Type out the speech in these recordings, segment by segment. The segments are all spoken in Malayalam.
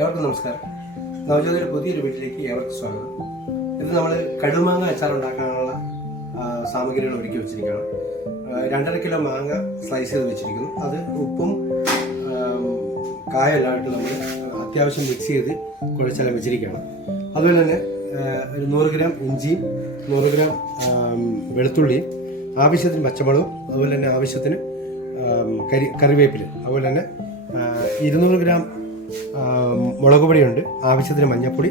ഏവർക്കും നമസ്കാരം. നവജ്യോതിയുടെ പുതിയൊരു വീട്ടിലേക്ക് ഏവർക്കും സ്വാഗതം. ഇത് നമ്മൾ കടുമാങ്ങ അച്ചാർ ഉണ്ടാക്കാനുള്ള സാമഗ്രികൾ ഒരുക്കി വെച്ചിരിക്കുകയാണ്. 2.5 കിലോ മാങ്ങ സ്ലൈസ് ചെയ്ത് വെച്ചിരിക്കുന്നു. അത് ഉപ്പും കായെല്ലാമായിട്ട് നമ്മൾ അത്യാവശ്യം മിക്സ് ചെയ്ത് കുഴച്ചെല്ലാം വെച്ചിരിക്കുകയാണ്. അതുപോലെ തന്നെ ഒരു 100 ഗ്രാം ഇഞ്ചിയും 100 ഗ്രാം വെളുത്തുള്ളിയും ആവശ്യത്തിന് പച്ചമുളകും അതുപോലെ തന്നെ ആവശ്യത്തിന് കറിവേപ്പില അതുപോലെ തന്നെ 200 ഗ്രാം മുളക് പൊടിയുണ്ട്, ആവശ്യത്തിന് മഞ്ഞൾപ്പൊടി,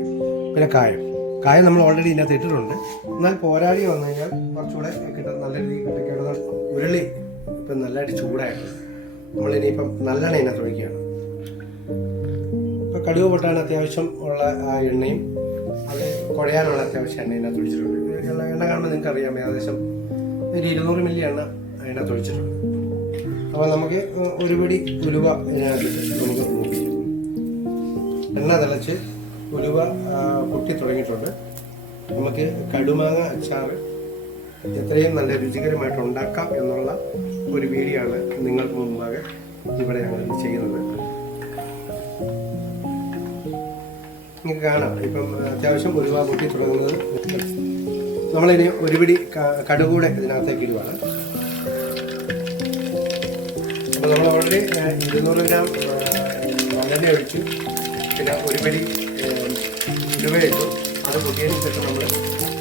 പിന്നെ കായം നമ്മൾ ഓൾറെഡി ഇതിനകത്ത് ഇട്ടിട്ടുണ്ട്. എന്നാൽ പോരാടി വന്നു കഴിഞ്ഞാൽ കുറച്ചുകൂടെ കിട്ടും, നല്ല രീതിയിൽ കിട്ടുന്ന ഉരുളി ഇപ്പം നല്ലതായിട്ട് ചൂടായിട്ട് നമ്മളിനിയിപ്പം നല്ലെണ്ണ ഇതിനകത്ത് ഒഴിക്കുകയാണ്. ഇപ്പം കടുക് പൊട്ടാൻ അത്യാവശ്യം ഉള്ള ആ എണ്ണയും അത് കുഴയാനുള്ള അത്യാവശ്യം എണ്ണ ഇതിനകത്ത് ഒഴിച്ചിട്ടുണ്ട്. എണ്ണ കാണുമ്പോൾ നിങ്ങൾക്ക് അറിയാം, ഏകദേശം ഒരു 200 മില്ലി എണ്ണ അതിനകത്ത് ഒഴിച്ചിട്ടുണ്ട്. അപ്പോൾ നമുക്ക് ഒരു പിടി ഉലുവ ഇതിനകത്ത് നമുക്ക് നോക്കി എണ്ണ തിളച്ച് ഉലുവ പൊട്ടി തുടങ്ങിയിട്ടുണ്ട്. നമുക്ക് കടുമാങ്ങ അച്ചാർ എത്രയും നല്ല രുചികരമായിട്ട് ഉണ്ടാക്കാം എന്നുള്ള ഒരു വീഡിയോ ആണ് നിങ്ങൾക്ക് മുമ്പാകെ ഇവിടെ ഞങ്ങൾ ചെയ്യുന്നത്. നിങ്ങൾക്ക് കാണാം ഇപ്പം അത്യാവശ്യം ഉലുവ പൊട്ടി തുടങ്ങുന്നത്. നമ്മളിനി ഒരു പിടി കടുകൂടെ ഇതിനകത്തേക്ക് ഇടുവാണ്. അപ്പോൾ നമ്മൾ ഓൾറെഡി 200 ഗ്രാം നല്ലെണ്ണ ഒഴിച്ചു, പിന്നെ ഒരു പിടി ഉലുവ ഇട്ടു. അത് പൊട്ടിയതിന് ശേഷം നമ്മൾ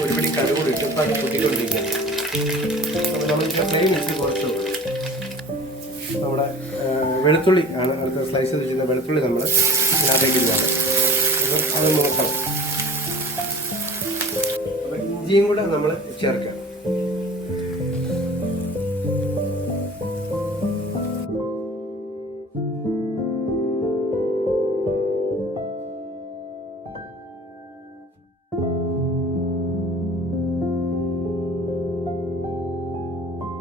ഒരു പിടി കടുകൂടി ഇട്ടു. ഇപ്പം അത് പൊട്ടിക്കൊണ്ടിരിക്കുകയാണ്. അപ്പോൾ നമ്മളിപ്പോൾ ഫ്ലെയിം വെച്ച് കുറച്ചു. നമ്മുടെ വെളുത്തുള്ളി ആണ് അടുത്ത സ്ലൈസ് ചെയ്ത് വെച്ചിരുന്ന വെളുത്തുള്ളി നമ്മൾ ഇതിനകത്തേക്ക് ഇടുകയാണ്. അപ്പോൾ അത് നോക്കണം. അപ്പോൾ ഇഞ്ചിയും കൂടെ നമ്മൾ ചേർക്കാം.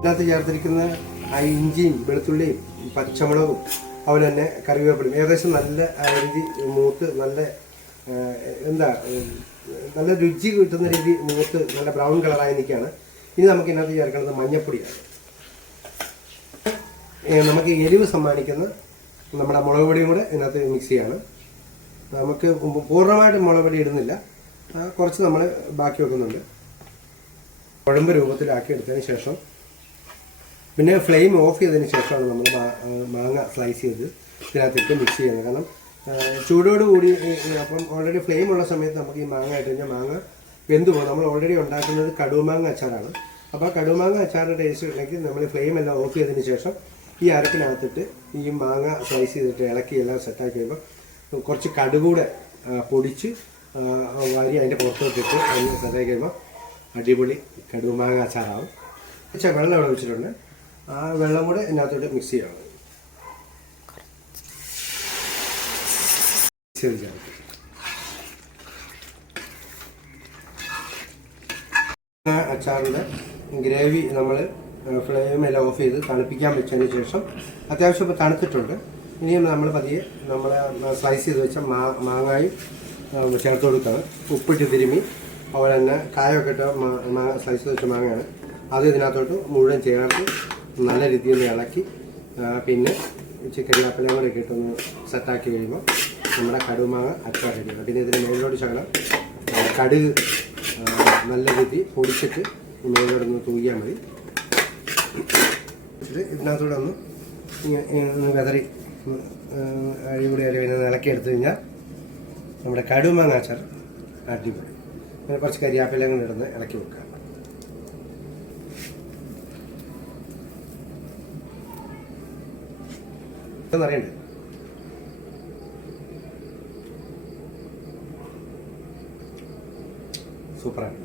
ഇതിനകത്ത് ചേർത്തിരിക്കുന്ന ആ ഇഞ്ചിയും വെളുത്തുള്ളിയും പച്ചമുളകും അതുപോലെ തന്നെ കറിവേപ്പിലയും ഏകദേശം നല്ല രുചി മൂത്ത് നല്ല നല്ല രുചി കിട്ടുന്ന രീതി മൂത്ത് നല്ല ബ്രൗൺ കളറായി നിൽക്കുകയാണ്. ഇനി നമുക്ക് ഇതിനകത്ത് ചേർക്കുന്നത് മഞ്ഞൾപ്പൊടിയാണ്. നമുക്ക് എരിവ് സമ്മാനിക്കുന്ന നമ്മുടെ മുളക് പൊടിയും കൂടെ ഇതിനകത്ത് മിക്സ് ചെയ്യാണ്. നമുക്ക് പൂർണ്ണമായിട്ട് മുളക് പൊടി ഇടുന്നില്ല, കുറച്ച് നമ്മൾ ബാക്കി വെക്കുന്നുണ്ട്. കുഴമ്പ് രൂപത്തിലാക്കി എടുത്തതിന് ശേഷം പിന്നെ ഫ്ലെയിം ഓഫ് ചെയ്തതിന് ശേഷമാണ് നമ്മൾ മാങ്ങ സ്ലൈസ് ചെയ്ത് ഇതിനകത്തേക്ക് മിക്സ് ചെയ്യുന്നത്. കാരണം ചൂടോട് കൂടി അപ്പം ഓൾറെഡി ഫ്ലെയിം ഉള്ള സമയത്ത് നമുക്ക് ഈ മാങ്ങ ഇട്ട് കഴിഞ്ഞാൽ മാങ്ങ വെന്ത് പോകും. നമ്മൾ ഓൾറെഡി ഉണ്ടാക്കുന്നത് കടുമാങ്ങ അച്ചാറാണ്. അപ്പോൾ കടുമാങ്ങ അച്ചാറിൻ്റെ ടേസ്റ്റ് ഉണ്ടെങ്കിൽ നമ്മൾ ഫ്ലെയിം എല്ലാം ഓഫ് ചെയ്തതിന് ശേഷം ഈ അരക്കിനകത്തിട്ട് ഈ മാങ്ങ സ്ലൈസ് ചെയ്തിട്ട് ഇളക്കി എല്ലാം സെറ്റാക്കി കഴിയുമ്പോൾ കുറച്ച് കടുകൂടെ പൊടിച്ച് വാരി അതിൻ്റെ പുറത്തോട്ടിട്ട് അതിന് സെറ്റാക്കി കഴിയുമ്പോൾ അടിപൊളി കടുമാങ്ങ അച്ചാറാവും. വെള്ളം ഇവിടെ വെച്ചിട്ടുണ്ട്. ആ വെള്ളം കൂടെ ഇതിനകത്തോട്ട് മിക്സ് ചെയ്യണം. അച്ചാറിൻ്റെ ഗ്രേവി നമ്മൾ ഫ്ലെയിമെല്ലാം ഓഫ് ചെയ്ത് തണുപ്പിക്കാൻ വെച്ചതിന് ശേഷം അത്യാവശ്യം ഇപ്പോൾ തണുത്തിട്ടുണ്ട്. ഇനിയും നമ്മൾ പതിയെ നമ്മൾ സ്ലൈസ് ചെയ്ത് വെച്ച മാങ്ങായും ചേർത്ത് കൊടുക്കുകയാണ്. ഉപ്പിട്ട് തിരുമ്മി അതുപോലെ തന്നെ കായൊക്കെ ഇട്ട് സ്ലൈസ് ചെയ്ത് വെച്ച മാങ്ങയാണ് അത് ഇതിനകത്തോട്ട് മുഴുവൻ ചേർത്ത് നല്ല രീതിയിൽ ഇളക്കി പിന്നെ കരിവേപ്പിലയും കൂടെ ഇട്ടൊന്ന് സെറ്റാക്കി കഴിയുമ്പോൾ നമ്മുടെ കടുമാങ്ങ അച്ചാർ റെഡിയാണ്. പിന്നെ ഇതിന് മേലോട്ട് ശകലം കടുക് നല്ല രീതി പൊടിച്ചിട്ട് മേലോട്ട് ഒന്ന് തൂക്കിയാൽ മതി. ഇതിനകത്തൂടെ ഒന്ന് വെതറി അഴികൂടി ഇളക്കി എടുത്തു കഴിഞ്ഞാൽ നമ്മുടെ കടുമാങ്ങ അച്ചാർ അടിപൊളി. പിന്നെ കുറച്ച് കരിവേപ്പിലയും കൂടെ ഇടുന്ന് ഇളക്കി വെക്കുക. അറിയണ്ടേ സൂപ്പറാണ്.